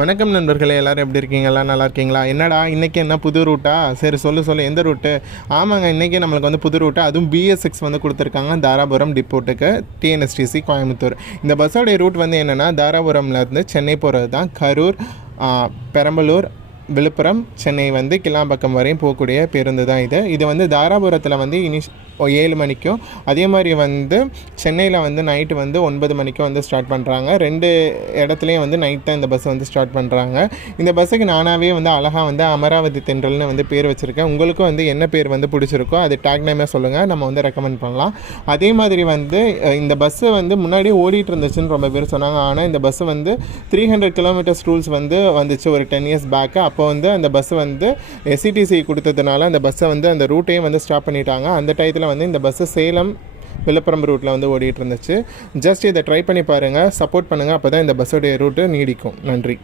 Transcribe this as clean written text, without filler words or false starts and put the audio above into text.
வணக்கம் நண்பர்களே, எல்லோரும் எப்படி இருக்கீங்க? எல்லாம் நல்லா இருக்கீங்களா? என்னடா இன்றைக்கி என்ன புது ரூட்டா? சரி சொல்லு எந்த ரூட்டு? ஆமாங்க, இன்றைக்கி நம்மளுக்கு வந்து புது ரூட்டு, அதுவும் BS6 வந்து கொடுத்துருக்காங்க தாராபுரம் டிப்போட்டுக்கு, TNSTC கோயம்புத்தூர். இந்த பஸ்ஸோடைய ரூட் வந்து என்னென்னா, தாராபுரம்லேருந்து சென்னை போகிறது தான். கரூர், பெரம்பலூர், விழுப்புரம், சென்னை வந்து கிளாம்பாக்கம் வரையும் போகக்கூடிய பேருந்து தான் இது வந்து தாராபுரத்தில் வந்து 7 மணிக்கும், அதே மாதிரி வந்து சென்னையில் வந்து நைட்டு வந்து 9 மணிக்கும் வந்து ஸ்டார்ட் பண்ணுறாங்க. 2 இடத்துலையும் வந்து நைட் தான் இந்த பஸ் வந்து ஸ்டார்ட் பண்ணுறாங்க. இந்த பஸ்ஸுக்கு நானாகவே வந்து அழகாக வந்து அமராவதி தென்றல்னு வந்து பேர் வச்சுருக்கேன். உங்களுக்கும் வந்து என்ன பேர் வந்து பிடிச்சிருக்கோ அது டேக் நேமே சொல்லுங்கள், நம்ம வந்து ரெக்கமெண்ட் பண்ணலாம். அதே மாதிரி வந்து இந்த பஸ்ஸு வந்து முன்னாடியே ஓடிட்டு இருந்துச்சுன்னு ரொம்ப பேர் சொன்னாங்க. ஆனால் இந்த பஸ்ஸு வந்து 300 கிலோமீட்டர்ஸ் ரூல்ஸ் வந்து வந்துச்சு ஒரு 10 இயர்ஸ் பேக்கு. அப்போ வந்து அந்த பஸ்ஸு வந்து SCTC கொடுத்ததுனால அந்த பஸ்ஸை வந்து அந்த ரூட்டையும் வந்து ஸ்டாப் பண்ணிட்டாங்க. அந்த டயத்தில் வந்து இந்த பஸ்ஸு சேலம் விழுப்புரம் ரூட்டில் வந்து ஓடிட்டு இருந்துச்சு. ஜஸ்ட் இதை ட்ரை பண்ணி பாருங்கள், சப்போர்ட் பண்ணுங்கள், அப்போ தான் இந்த பஸ்ஸோடைய ரூட்டு நீடிக்கும். நன்றி.